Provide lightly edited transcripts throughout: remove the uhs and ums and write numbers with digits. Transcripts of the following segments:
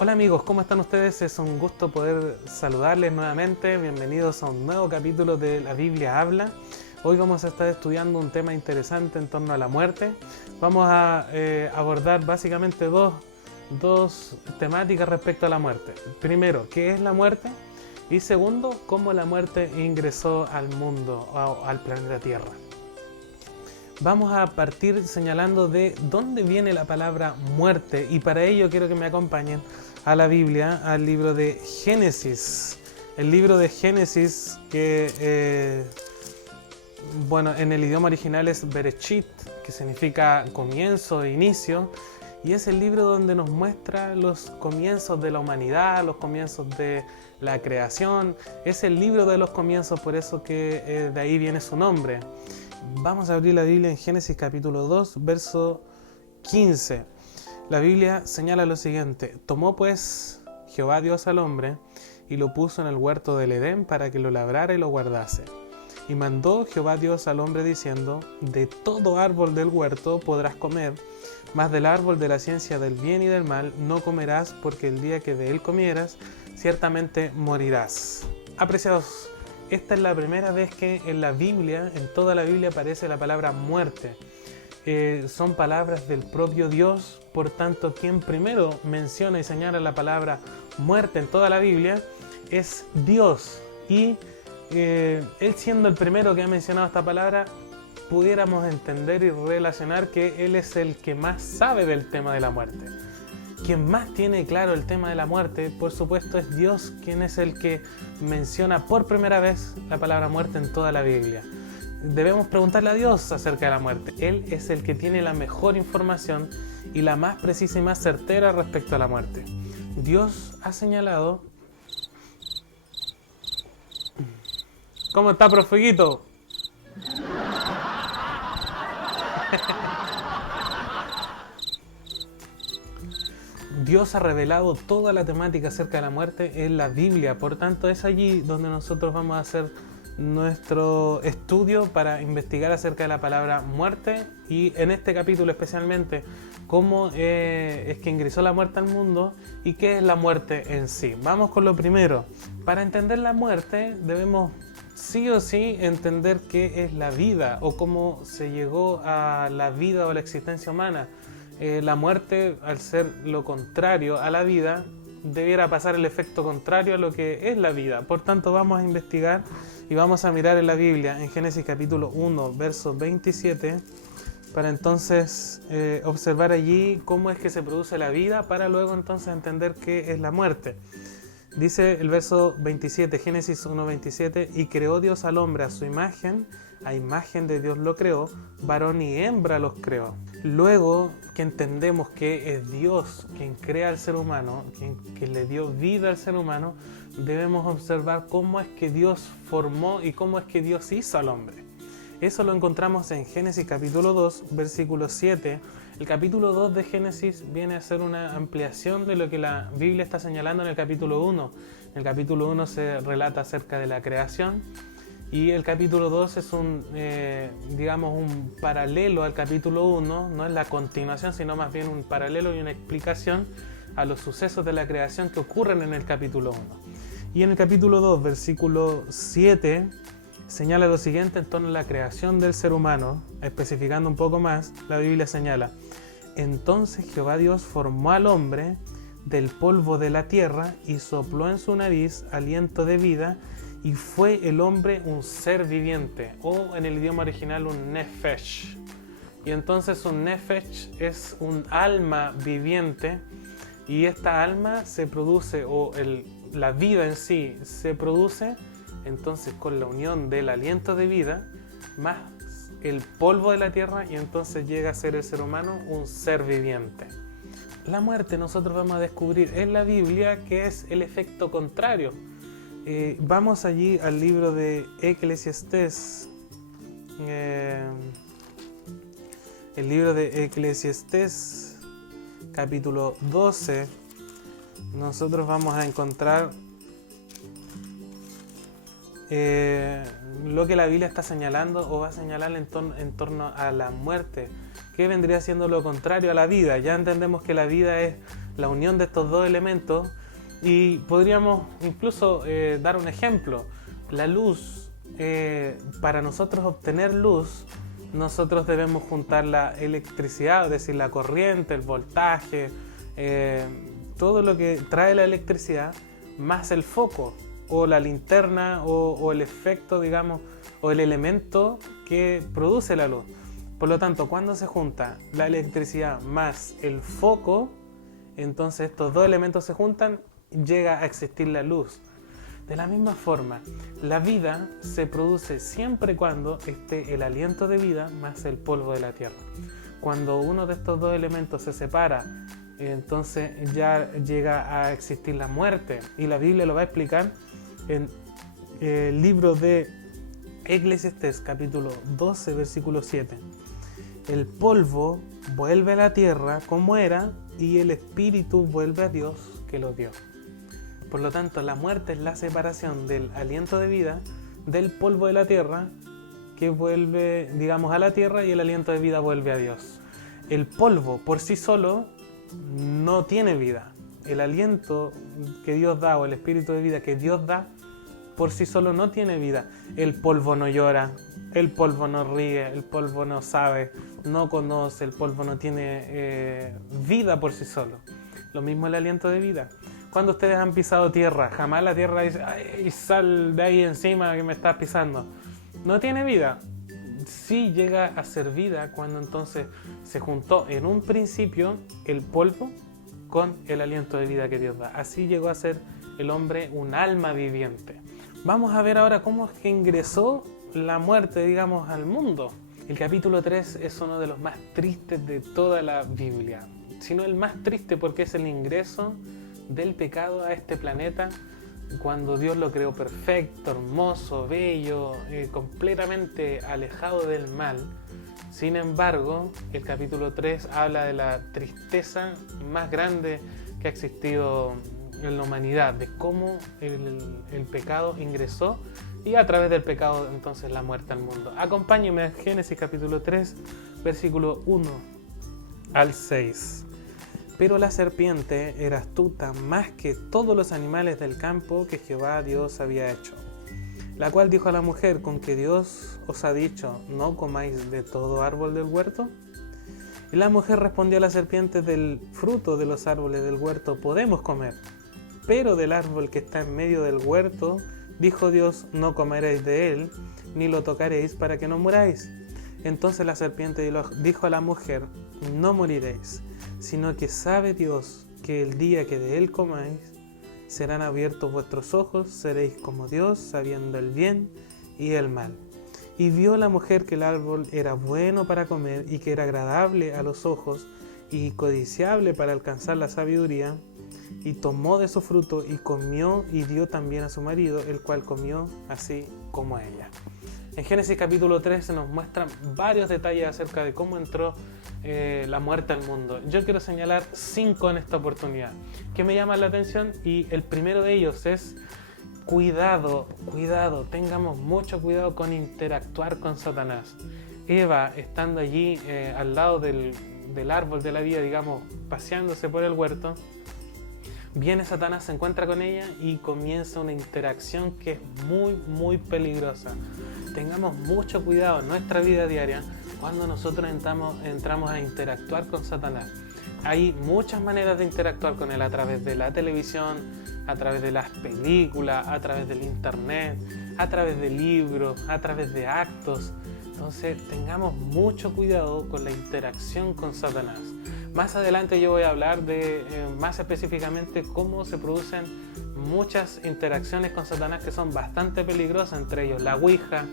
Hola amigos, ¿cómo están ustedes? Es un gusto poder saludarles nuevamente. Bienvenidos a un nuevo capítulo de La Biblia Habla. Hoy vamos a estar estudiando un tema interesante en torno a la muerte. Vamos a abordar básicamente dos temáticas respecto a la muerte. Primero, ¿qué es la muerte? Y segundo, ¿cómo la muerte ingresó al mundo, al planeta Tierra? Vamos a partir señalando de dónde viene la palabra muerte, y para ello quiero que me acompañen a la Biblia, al libro de Génesis. El libro de Génesis que, bueno, en el idioma original es Bereshit, que significa comienzo e inicio, y es el libro donde nos muestra los comienzos de la humanidad, los comienzos de la creación. Es el libro de los comienzos, por eso que de ahí viene su nombre. Vamos a abrir la Biblia en Génesis capítulo 2, verso 15. La Biblia señala lo siguiente: tomó pues Jehová Dios al hombre y lo puso en el huerto del Edén para que lo labrara y lo guardase. Y mandó Jehová Dios al hombre diciendo: de todo árbol del huerto podrás comer, mas del árbol de la ciencia del bien y del mal no comerás, porque el día que de él comieras, ciertamente morirás. Apreciados, esta es la primera vez que en la Biblia, en toda la Biblia, aparece la palabra muerte. Son palabras del propio Dios, por tanto, quien primero menciona y señala la palabra muerte en toda la Biblia es Dios. Y Él siendo el primero que ha mencionado esta palabra, pudiéramos entender y relacionar que Él es el que más sabe del tema de la muerte. Quien más tiene claro el tema de la muerte, por supuesto, es Dios, quien es el que menciona por primera vez la palabra muerte en toda la Biblia. Debemos preguntarle a Dios acerca de la muerte. Él es el que tiene la mejor información y la más precisa y más certera respecto a la muerte. Dios ha señalado... ¿Cómo está, profuguito? Dios ha revelado toda la temática acerca de la muerte en la Biblia, por tanto es allí donde nosotros vamos a hacer nuestro estudio para investigar acerca de la palabra muerte, y en este capítulo especialmente cómo es que ingresó la muerte al mundo y qué es la muerte en sí. Vamos con lo primero. Para entender la muerte debemos sí o sí entender qué es la vida o cómo se llegó a la vida o a la existencia humana. La muerte, al ser lo contrario a la vida, debiera pasar el efecto contrario a lo que es la vida. Por tanto, vamos a investigar y vamos a mirar en la Biblia, en Génesis capítulo 1, verso 27, para entonces observar allí cómo es que se produce la vida, para luego entonces entender qué es la muerte. Dice el verso 27, Génesis 1, 27, y creó Dios al hombre a su imagen, a imagen de Dios lo creó, varón y hembra los creó. Luego que entendemos que es Dios quien crea al ser humano, quien le dio vida al ser humano, debemos observar cómo es que Dios formó y cómo es que Dios hizo al hombre. Eso lo encontramos en Génesis capítulo 2, versículo 7. El capítulo 2 de Génesis viene a ser una ampliación de lo que la Biblia está señalando en el capítulo 1. En el capítulo 1 se relata acerca de la creación, y el capítulo 2 es un paralelo al capítulo 1, no es la continuación, sino más bien un paralelo y una explicación a los sucesos de la creación que ocurren en el capítulo 1. Y en el capítulo 2, versículo 7, señala lo siguiente en torno a la creación del ser humano. Especificando un poco más, la Biblia señala: entonces Jehová Dios formó al hombre del polvo de la tierra y sopló en su nariz aliento de vida, y fue el hombre un ser viviente, o en el idioma original un nefesh. Y entonces un nefesh es un alma viviente, y esta alma se produce, la vida en sí se produce entonces con la unión del aliento de vida más el polvo de la tierra, y entonces llega a ser el ser humano un ser viviente. La muerte nosotros vamos a descubrir en la Biblia que es el efecto contrario. Vamos allí al libro de Eclesiastés, el libro de Eclesiastés capítulo 12. Nosotros vamos a encontrar lo que la Biblia está señalando o va a señalar en torno a la muerte, que vendría siendo lo contrario a la vida. Ya entendemos que la vida es la unión de estos dos elementos. Y podríamos incluso dar un ejemplo. La luz, para nosotros obtener luz, nosotros debemos juntar la electricidad, es decir, la corriente, el voltaje, todo lo que trae la electricidad, más el foco o la linterna o el efecto, digamos, o el elemento que produce la luz. Por lo tanto, cuando se junta la electricidad más el foco, entonces estos dos elementos se juntan, llega a existir la luz. De la misma forma, la vida se produce siempre y cuando esté el aliento de vida más el polvo de la tierra. Cuando uno de estos dos elementos se separa, entonces ya llega a existir la muerte. Y la Biblia lo va a explicar en el libro de Eclesiastés, capítulo 12, versículo 7. El polvo vuelve a la tierra como era y el espíritu vuelve a Dios que lo dio. Por lo tanto, la muerte es la separación del aliento de vida del polvo de la tierra que vuelve, digamos, a la tierra, y el aliento de vida vuelve a Dios. El polvo por sí solo no tiene vida. El aliento que Dios da o el espíritu de vida que Dios da por sí solo no tiene vida. El polvo no llora, el polvo no ríe, el polvo no sabe, no conoce, el polvo no tiene vida por sí solo. Lo mismo el aliento de vida. Cuando ustedes han pisado tierra, jamás la tierra dice: ¡ay, sal de ahí encima que me estás pisando! No tiene vida. Sí llega a ser vida cuando entonces se juntó en un principio el polvo con el aliento de vida que Dios da. Así llegó a ser el hombre un alma viviente. Vamos a ver ahora cómo es que ingresó la muerte, digamos, al mundo. El capítulo 3 es uno de los más tristes de toda la Biblia. Sino el más triste porque es el ingreso del pecado a este planeta cuando Dios lo creó perfecto, hermoso, bello, completamente alejado del mal. Sin embargo, el capítulo 3 habla de la tristeza más grande que ha existido en la humanidad, de cómo el pecado ingresó y a través del pecado entonces la muerte al mundo. Acompáñenme a Génesis capítulo 3, versículo 1 al 6. Pero la serpiente era astuta más que todos los animales del campo que Jehová Dios había hecho, la cual dijo a la mujer: ¿con que Dios os ha dicho, no comáis de todo árbol del huerto? Y la mujer respondió a la serpiente: del fruto de los árboles del huerto podemos comer, pero del árbol que está en medio del huerto, dijo Dios, no comeréis de él, ni lo tocaréis para que no muráis. Entonces la serpiente dijo a la mujer: no moriréis, sino que sabe Dios que el día que de él comáis, serán abiertos vuestros ojos, seréis como Dios, sabiendo el bien y el mal. Y vio la mujer que el árbol era bueno para comer y que era agradable a los ojos y codiciable para alcanzar la sabiduría, y tomó de su fruto y comió y dio también a su marido, el cual comió así como ella. En Génesis capítulo 3 se nos muestran varios detalles acerca de cómo entró la muerte al mundo. Yo quiero señalar 5 en esta oportunidad que me llaman la atención, y el primero de ellos es: cuidado, tengamos mucho cuidado con interactuar con Satanás. Eva, estando allí al lado del árbol de la vida, digamos, paseándose por el huerto, viene Satanás, se encuentra con ella y comienza una interacción que es muy peligrosa. Tengamos mucho cuidado en nuestra vida diaria cuando nosotros entramos a interactuar con Satanás. Hay muchas maneras de interactuar con él: a través de la televisión, a través de las películas, a través del internet, a través de libros, a través de actos. Entonces tengamos mucho cuidado con la interacción con Satanás. Más adelante yo voy a hablar de más específicamente cómo se producen muchas interacciones con Satanás que son bastante peligrosas, entre ellos la Ouija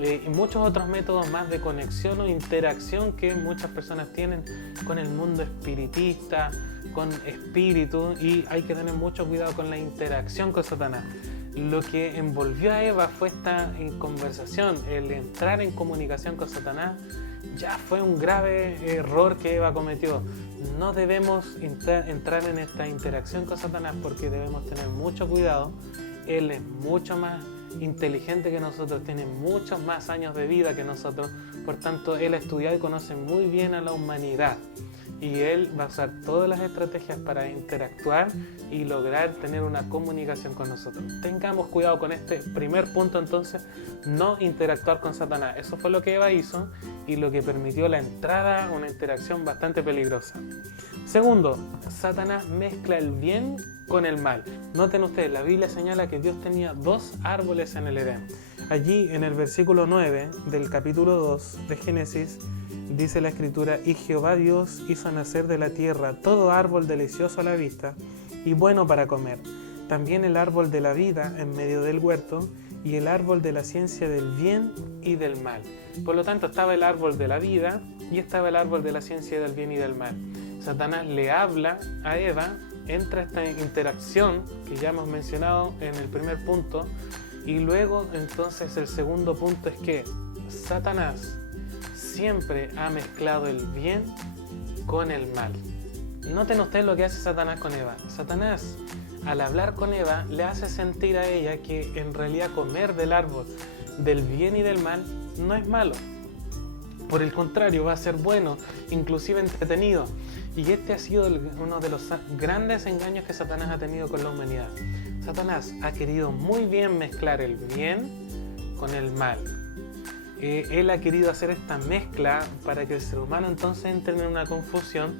y muchos otros métodos más de conexión o interacción que muchas personas tienen con el mundo espiritista, con espíritu, y hay que tener mucho cuidado con la interacción con Satanás. Lo que envolvió a Eva fue esta conversación, el entrar en comunicación con Satanás. Ya fue un grave error que Eva cometió. No debemos entrar en esta interacción con Satanás porque debemos tener mucho cuidado. Él es mucho más inteligente que nosotros, tiene muchos más años de vida que nosotros, por tanto él ha estudiado y conoce muy bien a la humanidad. y él va a usar todas las estrategias para interactuar y lograr tener una comunicación con nosotros. Tengamos cuidado con este primer punto entonces, no interactuar con Satanás. Eso fue lo que Eva hizo y lo que permitió la entrada a una interacción bastante peligrosa. Segundo, Satanás mezcla el bien con el mal. Noten ustedes, la Biblia señala que Dios tenía dos árboles en el Edén. Allí en el versículo 9 del capítulo 2 de Génesis dice la escritura: y Jehová Dios hizo nacer de la tierra todo árbol delicioso a la vista y bueno para comer, también el árbol de la vida en medio del huerto y el árbol de la ciencia del bien y del mal. Por lo tanto, estaba el árbol de la vida y estaba el árbol de la ciencia del bien y del mal. Satanás le habla a Eva, entra esta interacción que ya hemos mencionado en el primer punto, y luego entonces el segundo punto es que Satanás siempre ha mezclado el bien con el mal. Noten ustedes lo que hace Satanás con Eva. Satanás, al hablar con Eva, le hace sentir a ella que en realidad comer del árbol del bien y del mal no es malo. Por el contrario, va a ser bueno, inclusive entretenido. Y este ha sido uno de los grandes engaños que Satanás ha tenido con la humanidad. Satanás ha querido muy bien mezclar el bien con el mal. Él ha querido hacer esta mezcla para que el ser humano entonces entre en una confusión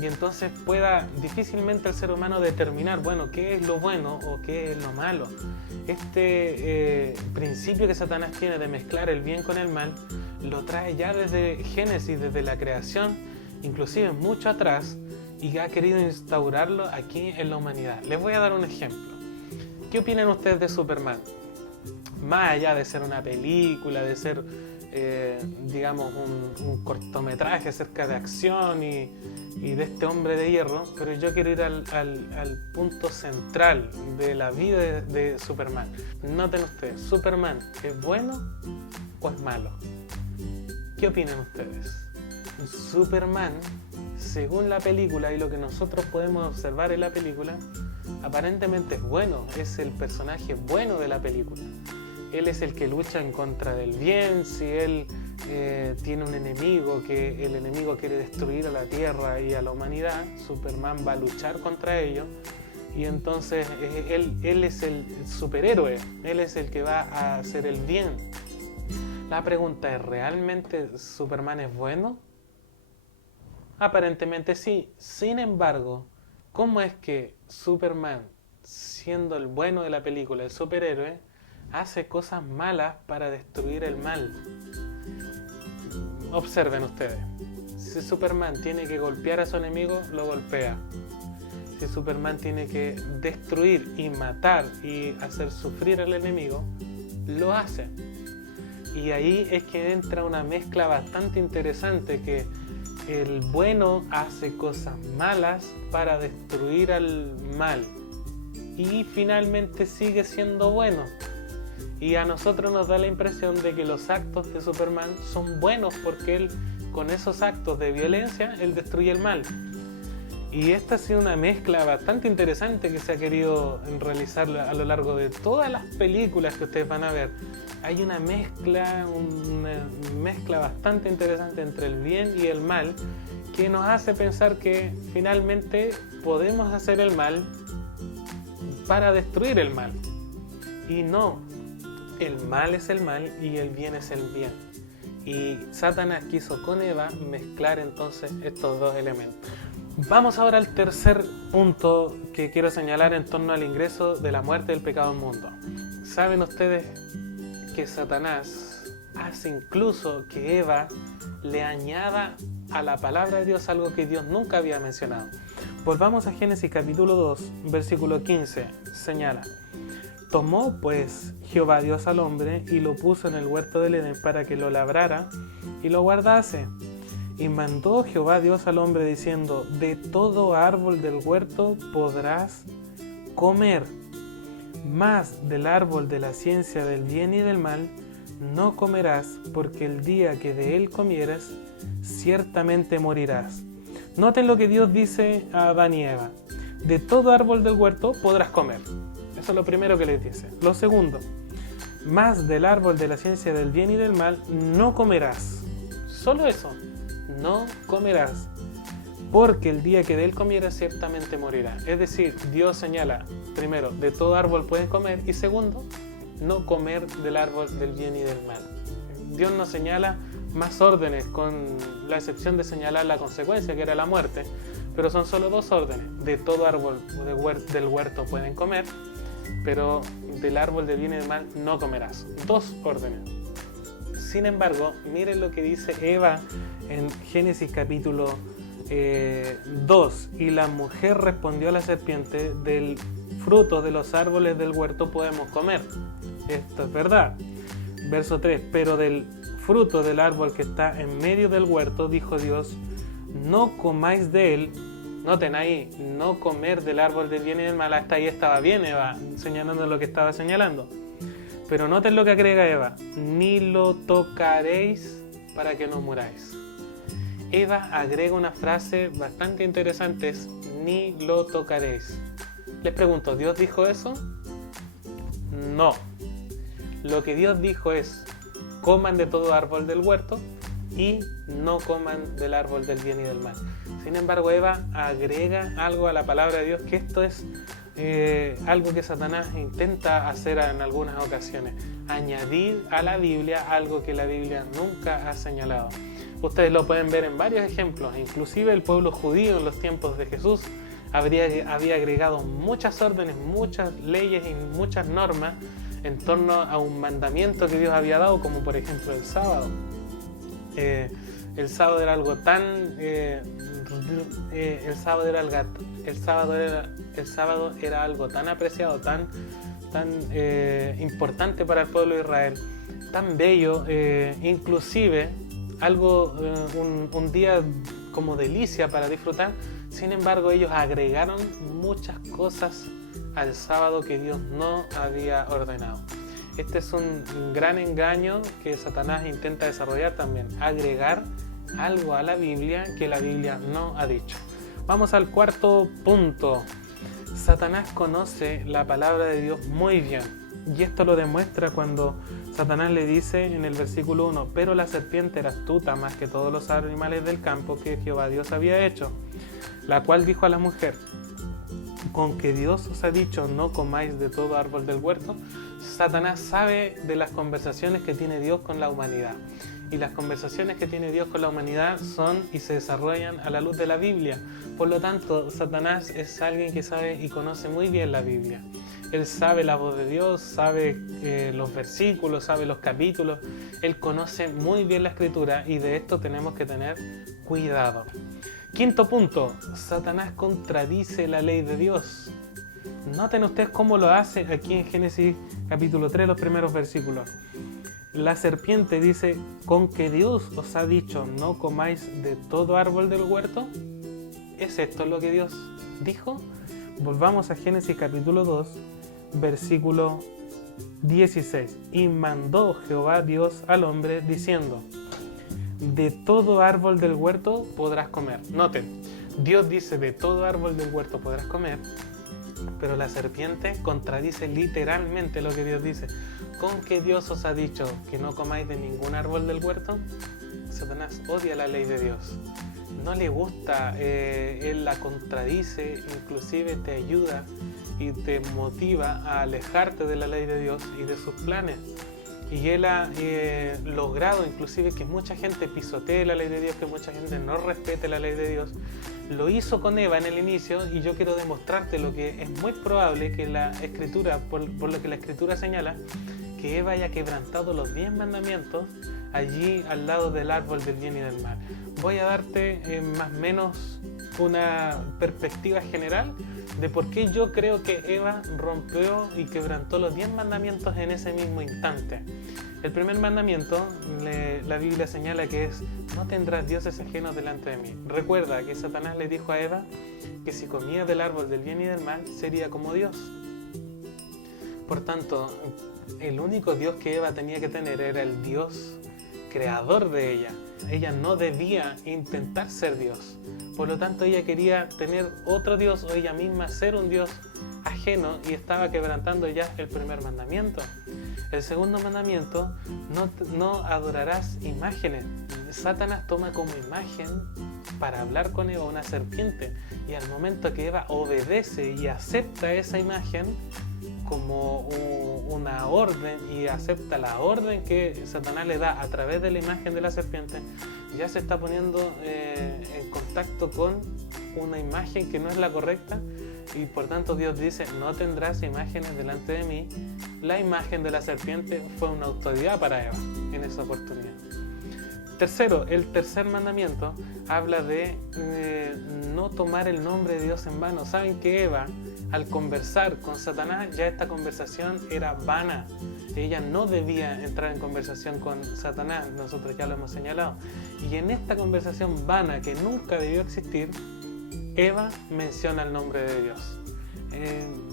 y entonces pueda difícilmente el ser humano determinar, bueno, qué es lo bueno o qué es lo malo. Este principio que Satanás tiene de mezclar el bien con el mal lo trae ya desde Génesis, desde la creación, inclusive mucho atrás, y ha querido instaurarlo aquí en la humanidad. Les voy a dar un ejemplo. ¿Qué opinan ustedes de Superman? Más allá de ser una película, de ser, digamos, un cortometraje acerca de acción y de este hombre de hierro, pero yo quiero ir al punto central de la vida de Superman. Noten ustedes, ¿Superman es bueno o es malo? ¿Qué opinan ustedes? Superman, según la película y lo que nosotros podemos observar en la película, aparentemente es bueno, es el personaje bueno de la película. Él es el que lucha en contra del bien. Si él tiene un enemigo, que el enemigo quiere destruir a la Tierra y a la humanidad, Superman va a luchar contra ello. Y entonces él es el superhéroe, él es el que va a hacer el bien. La pregunta es, ¿realmente Superman es bueno? Aparentemente sí. Sin embargo, ¿cómo es que Superman, siendo el bueno de la película, el superhéroe, hace cosas malas para destruir el mal? Observen ustedes. Si Superman tiene que golpear a su enemigo, lo golpea. Si Superman tiene que destruir y matar y hacer sufrir al enemigo, lo hace. Y ahí es que entra una mezcla bastante interesante, que el bueno hace cosas malas para destruir al mal y finalmente sigue siendo bueno. Y a nosotros nos da la impresión de que los actos de Superman son buenos porque él, con esos actos de violencia, él destruye el mal. Y esta ha sido una mezcla bastante interesante que se ha querido realizar a lo largo de todas las películas que ustedes van a ver. Hay una mezcla bastante interesante entre el bien y el mal, que nos hace pensar que finalmente podemos hacer el mal para destruir el mal. Y no, el mal es el mal y el bien es el bien. Y Satanás quiso con Eva mezclar entonces estos dos elementos. Vamos ahora al tercer punto que quiero señalar en torno al ingreso de la muerte del pecado al mundo. ¿Saben ustedes que Satanás hace incluso que Eva le añada a la palabra de Dios algo que Dios nunca había mencionado? Volvamos a Génesis capítulo 2, versículo 15. Señala: tomó pues Jehová Dios al hombre y lo puso en el huerto del Edén para que lo labrara y lo guardase. Y mandó Jehová Dios al hombre diciendo: de todo árbol del huerto podrás comer, mas del árbol de la ciencia del bien y del mal no comerás, porque el día que de él comieras, ciertamente morirás. Noten lo que Dios dice a Adán y Eva: de todo árbol del huerto podrás comer. Eso es lo primero que les dice. Lo segundo: mas del árbol de la ciencia del bien y del mal no comerás. Solo eso. No comerás. porque el día que de él comiera ciertamente morirá. Es decir, Dios señala, primero, de todo árbol pueden comer, y segundo, no comer del árbol del bien y del mal. Dios nos señala más órdenes, con la excepción de señalar la consecuencia, que era la muerte, pero son solo 2 órdenes. De todo árbol del huerto pueden comer, pero del árbol del bien y del mal no comerás. 2 órdenes. Sin embargo, miren lo que dice Eva en Génesis capítulo 2. Y la mujer respondió a la serpiente: del fruto de los árboles del huerto podemos comer. Esto es verdad. Verso 3. Pero del fruto del árbol que está en medio del huerto, dijo Dios, no comáis de él. Noten ahí, no comer del árbol del bien y del mal. Hasta ahí estaba bien Eva, señalando lo que estaba señalando. Pero noten lo que agrega Eva: ni lo tocaréis para que no muráis. Eva agrega una frase bastante interesante, es ni lo tocaréis. Les pregunto, ¿Dios dijo eso? No. Lo que Dios dijo es: coman de todo árbol del huerto y no coman del árbol del bien y del mal. Sin embargo, Eva agrega algo a la palabra de Dios, que esto es algo que Satanás intenta hacer en algunas ocasiones: añadir a la Biblia algo que la Biblia nunca ha señalado. Ustedes lo pueden ver en varios ejemplos. Inclusive el pueblo judío en los tiempos de Jesús había agregado muchas órdenes, muchas leyes y muchas normas en torno a un mandamiento que Dios había dado, como por ejemplo el sábado. El sábado era algo tan el sábado era algo tan apreciado, tan importante para el pueblo de Israel, tan bello, inclusive algo un día como delicia para disfrutar. Sin embargo, ellos agregaron muchas cosas al sábado que Dios no había ordenado. Este es un gran engaño que Satanás intenta desarrollar también: agregar algo a la Biblia que la Biblia no ha dicho. Vamos al cuarto punto. Satanás conoce la palabra de Dios muy bien, y esto lo demuestra cuando Satanás le dice en el versículo 1: pero la serpiente era astuta más que todos los animales del campo que Jehová Dios había hecho, la cual dijo a la mujer: con que Dios os ha dicho no comáis de todo árbol del huerto. Satanás sabe de las conversaciones que tiene Dios con la humanidad, y las conversaciones que tiene Dios con la humanidad son y se desarrollan a la luz de la Biblia. Por lo tanto, Satanás es alguien que sabe y conoce muy bien la Biblia. Él sabe la voz de Dios, sabe los versículos, sabe los capítulos. Él conoce muy bien la Escritura, y de esto tenemos que tener cuidado. Quinto punto: Satanás contradice la ley de Dios. Noten ustedes cómo lo hace aquí en Génesis capítulo 3, los primeros versículos. La serpiente dice: ¿con que Dios os ha dicho no comáis de todo árbol del huerto? ¿Es esto lo que Dios dijo? Volvamos a Génesis capítulo 2, versículo 16. Y mandó Jehová Dios al hombre diciendo: de todo árbol del huerto podrás comer. Noten, Dios dice: de todo árbol del huerto podrás comer, pero la serpiente contradice literalmente lo que Dios dice. ¿Con que Dios os ha dicho que no comáis de ningún árbol del huerto? Satanás odia la ley de Dios, no le gusta, él la contradice, inclusive te ayuda y te motiva a alejarte de la ley de Dios y de sus planes. Y él ha logrado inclusive que mucha gente pisotee la ley de Dios, que mucha gente no respete la ley de Dios. Lo hizo con Eva en el inicio, y yo quiero demostrarte lo que es muy probable que la Escritura, por lo que la Escritura señala, que Eva haya quebrantado los 10 mandamientos allí al lado del árbol del bien y del mal. Voy a darte más o menos una perspectiva general de por qué yo creo que Eva rompió y quebrantó los 10 mandamientos en ese mismo instante. El primer mandamiento, la Biblia señala que es: no tendrás dioses ajenos delante de mí. Recuerda que Satanás le dijo a Eva que si comía del árbol del bien y del mal sería como Dios. Por tanto, el único Dios que Eva tenía que tener era el Dios creador de ella. Ella no debía intentar ser Dios. Por lo tanto, ella quería tener otro Dios, o ella misma ser un Dios ajeno, y estaba quebrantando ya el primer mandamiento. El segundo mandamiento: no adorarás imágenes. Satanás toma como imagen para hablar con Eva una serpiente, y al momento que Eva obedece y acepta esa imagen como una orden y acepta la orden que Satanás le da a través de la imagen de la serpiente, ya se está poniendo en contacto con una imagen que no es la correcta, y por tanto Dios dice: no tendrás imágenes delante de mí. La imagen de la serpiente fue una autoridad para Eva en esa oportunidad. Tercero, el tercer mandamiento habla de no tomar el nombre de Dios en vano. Saben que Eva, al conversar con Satanás, ya esta conversación era vana. Ella no debía entrar en conversación con Satanás, nosotros ya lo hemos señalado. Y en esta conversación vana que nunca debió existir, Eva menciona el nombre de Dios.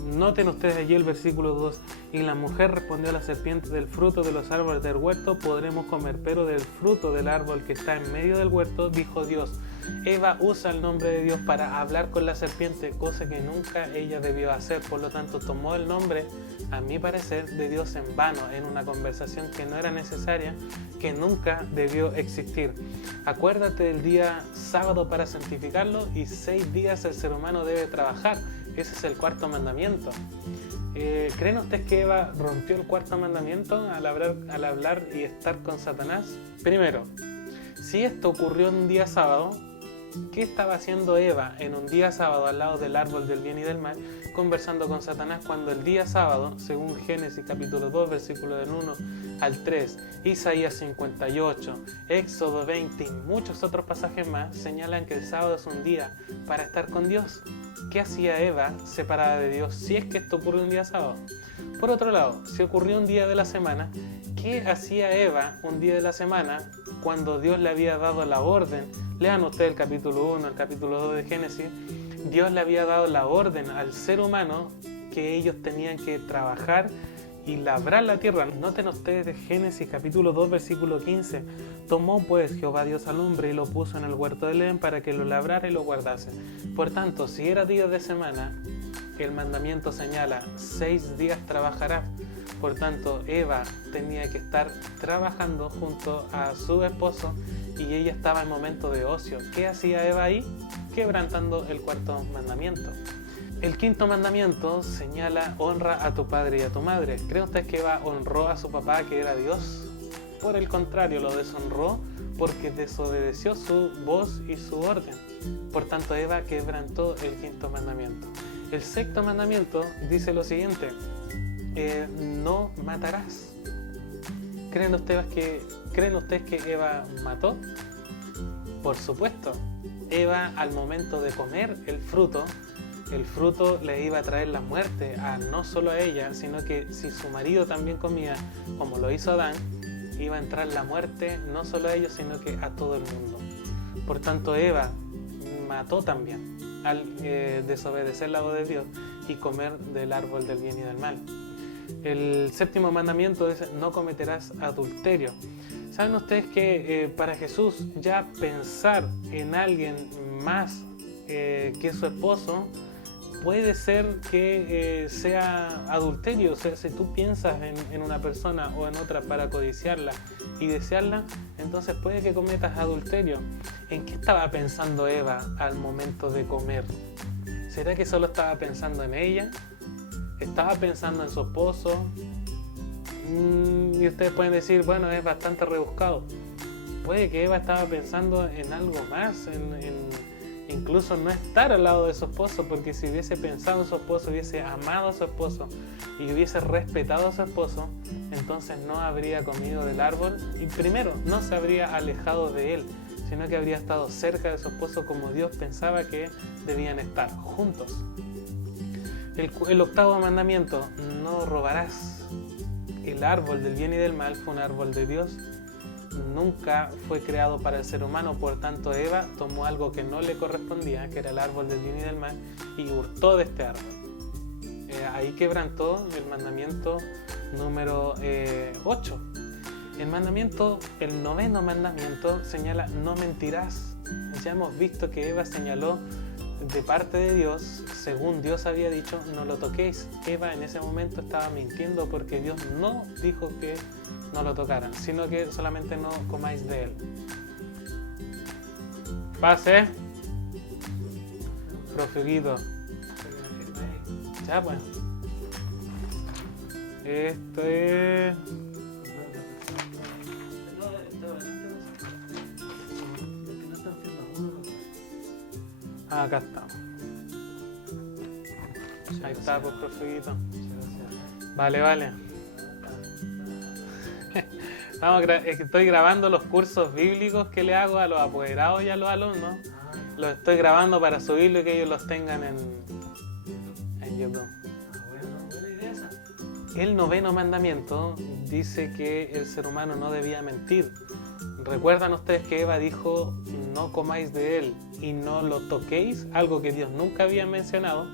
Noten ustedes allí el versículo 2: y la mujer respondió a la serpiente: del fruto de los árboles del huerto podremos comer, pero del fruto del árbol que está en medio del huerto, dijo Dios. Eva usa el nombre de Dios para hablar con la serpiente, cosa que nunca ella debió hacer. Por lo tanto, tomó el nombre, a mi parecer, de Dios en vano, en una conversación que no era necesaria, que nunca debió existir. Acuérdate del día sábado para santificarlo, y 6 días el ser humano debe trabajar. Ese es el cuarto mandamiento. ¿Creen ustedes que Eva rompió el cuarto mandamiento al hablar y estar con Satanás? Primero, si esto ocurrió en un día sábado, ¿qué estaba haciendo Eva en un día sábado al lado del árbol del bien y del mal, conversando con Satanás, cuando el día sábado, según Génesis capítulo 2, versículos del 1 al 3, Isaías 58, Éxodo 20 y muchos otros pasajes más señalan que el sábado es un día para estar con Dios? ¿Qué hacía Eva separada de Dios si es que esto ocurrió un día sábado? Por otro lado, si ocurrió un día de la semana, ¿qué hacía Eva un día de la semana cuando Dios le había dado la orden? Lean ustedes el capítulo 1, el capítulo 2 de Génesis. Dios le había dado la orden al ser humano que ellos tenían que trabajar y labrar la tierra. Noten ustedes de Génesis capítulo 2 versículo 15: tomó pues Jehová Dios al hombre y lo puso en el huerto del Edén para que lo labrara y lo guardase. Por tanto, si era día de semana, el mandamiento señala 6 días trabajarás. Por tanto, Eva tenía que estar trabajando junto a su esposo, y ella estaba en momento de ocio. ¿Qué hacía Eva ahí? Quebrantando el cuarto mandamiento. El quinto mandamiento señala: honra a tu padre y a tu madre. ¿Creen ustedes que Eva honró a su papá, que era Dios? Por el contrario, lo deshonró porque desobedeció su voz y su orden. Por tanto, Eva quebrantó el quinto mandamiento. El sexto mandamiento dice lo siguiente: no matarás. ¿Creen ustedes que Eva mató? Por supuesto. Eva, al momento de comer el fruto le iba a traer la muerte a no solo a ella, sino que si su marido también comía, como lo hizo Adán, iba a entrar la muerte no solo a ellos, sino que a todo el mundo. Por tanto, Eva mató también al desobedecer la voz de Dios y comer del árbol del bien y del mal. El séptimo mandamiento dice: no cometerás adulterio. ¿Saben ustedes que para Jesús ya pensar en alguien más que su esposo puede ser que sea adulterio? O sea, si tú piensas en una persona o en otra para codiciarla y desearla, entonces puede que cometas adulterio. ¿En qué estaba pensando Eva al momento de comer? ¿Será que solo estaba pensando en ella? ¿Estaba pensando en su esposo? Y ustedes pueden decir: bueno, es bastante rebuscado. Puede que Eva estaba pensando en algo más, incluso no estar al lado de su esposo, porque si hubiese pensado en su esposo, hubiese amado a su esposo y hubiese respetado a su esposo, entonces no habría comido del árbol, y primero, no se habría alejado de él, sino que habría estado cerca de su esposo como Dios pensaba que debían estar, juntos. El octavo mandamiento: no robarás. El árbol del bien y del mal fue un árbol de Dios, nunca fue creado para el ser humano. Por tanto, Eva tomó algo que no le correspondía, que era el árbol del bien y del mal, y hurtó de este árbol. Ahí quebrantó el mandamiento número 8. El noveno mandamiento señala: no mentirás. Ya hemos visto que Eva señaló de parte de Dios, según Dios había dicho: no lo toquéis. Eva en ese momento estaba mintiendo, porque Dios no dijo que no lo tocaran, sino que solamente no comáis de él. Pase. Profe. Ya pues. Esto es... Acá estamos. Ahí está, pues, profeguito. Vale. Estoy grabando los cursos bíblicos que le hago a los apoderados y a los alumnos. Los estoy grabando para subirlo y que ellos los tengan en YouTube. El 9º mandamiento dice que el ser humano no debía mentir. ¿Recuerdan ustedes que Eva dijo, no comáis de él y no lo toquéis? Algo que Dios nunca había mencionado.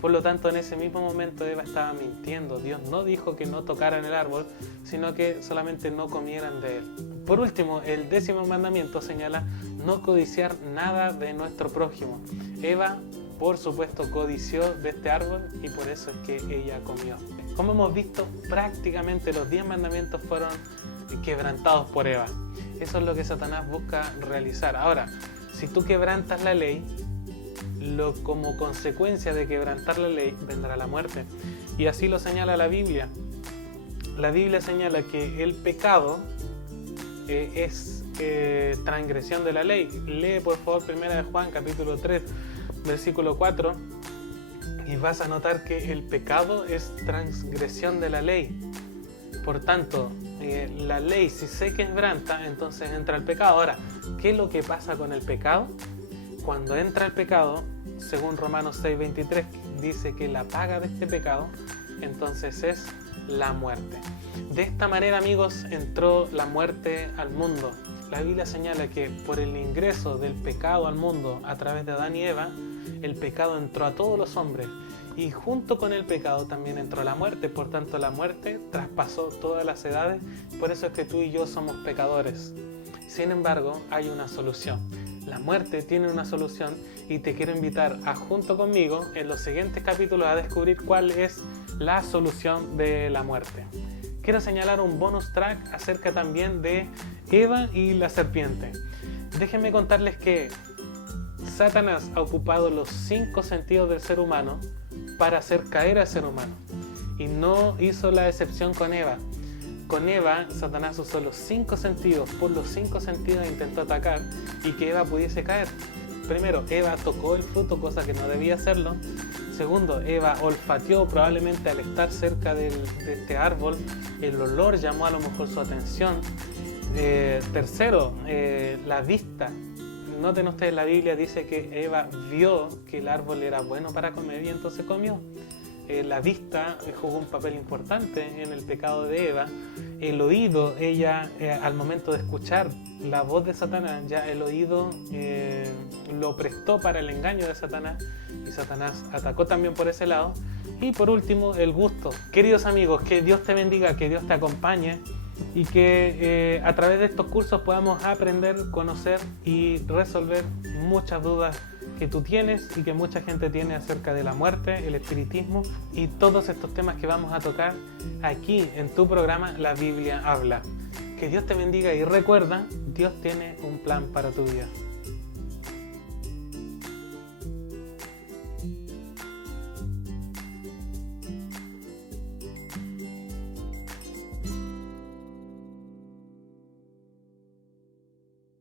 Por lo tanto, en ese mismo momento Eva estaba mintiendo. Dios no dijo que no tocaran el árbol, sino que solamente no comieran de él. Por último, el 10º mandamiento señala no codiciar nada de nuestro prójimo. Eva, por supuesto, codició de este árbol y por eso es que ella comió. Como hemos visto, prácticamente los 10 mandamientos fueron quebrantados por Eva. Eso es lo que Satanás busca realizar. Ahora, si tú quebrantas la ley, como consecuencia de quebrantar la ley vendrá la muerte. Y así lo señala la Biblia. La Biblia señala que el pecado es transgresión de la ley. Lee por favor 1 de Juan capítulo 3 versículo 4 y vas a notar que el pecado es transgresión de la ley. Por tanto, la ley si se quebranta, entonces entra el pecado. Ahora, ¿qué es lo que pasa con el pecado? Cuando entra el pecado, según Romanos 6:23, dice que la paga de este pecado, entonces es la muerte. De esta manera, amigos, entró la muerte al mundo. La Biblia señala que por el ingreso del pecado al mundo a través de Adán y Eva, el pecado entró a todos los hombres y junto con el pecado también entró la muerte. Por tanto, la muerte traspasó todas las edades. Por eso es que tú y yo somos pecadores. Sin embargo, hay una solución. La muerte tiene una solución y te quiero invitar a, junto conmigo, en los siguientes capítulos a descubrir cuál es la solución de la muerte. Quiero señalar un bonus track acerca también de Eva y la serpiente. Déjenme contarles que Satanás ha ocupado los 5 sentidos del ser humano para hacer caer al ser humano. Y no hizo la excepción con Eva. Con Eva, Satanás usó los 5 sentidos. Por los 5 sentidos intentó atacar y que Eva pudiese caer. Primero, Eva tocó el fruto, cosa que no debía hacerlo. Segundo, Eva olfateó, probablemente al estar cerca de este árbol, el olor llamó a lo mejor su atención. Tercero, la vista. Noten ustedes, la Biblia dice que Eva vio que el árbol era bueno para comer y entonces comió. La vista jugó un papel importante en el pecado de Eva. El oído, ella al momento de escuchar la voz de Satanás, ya el oído lo prestó para el engaño de Satanás y Satanás atacó también por ese lado. Y por último, el gusto. Queridos amigos, que Dios te bendiga, que Dios te acompañe y que a través de estos cursos podamos aprender, conocer y resolver muchas dudas que tú tienes y que mucha gente tiene acerca de la muerte, el espiritismo y todos estos temas que vamos a tocar aquí en tu programa La Biblia Habla. Que Dios te bendiga y recuerda, Dios tiene un plan para tu vida.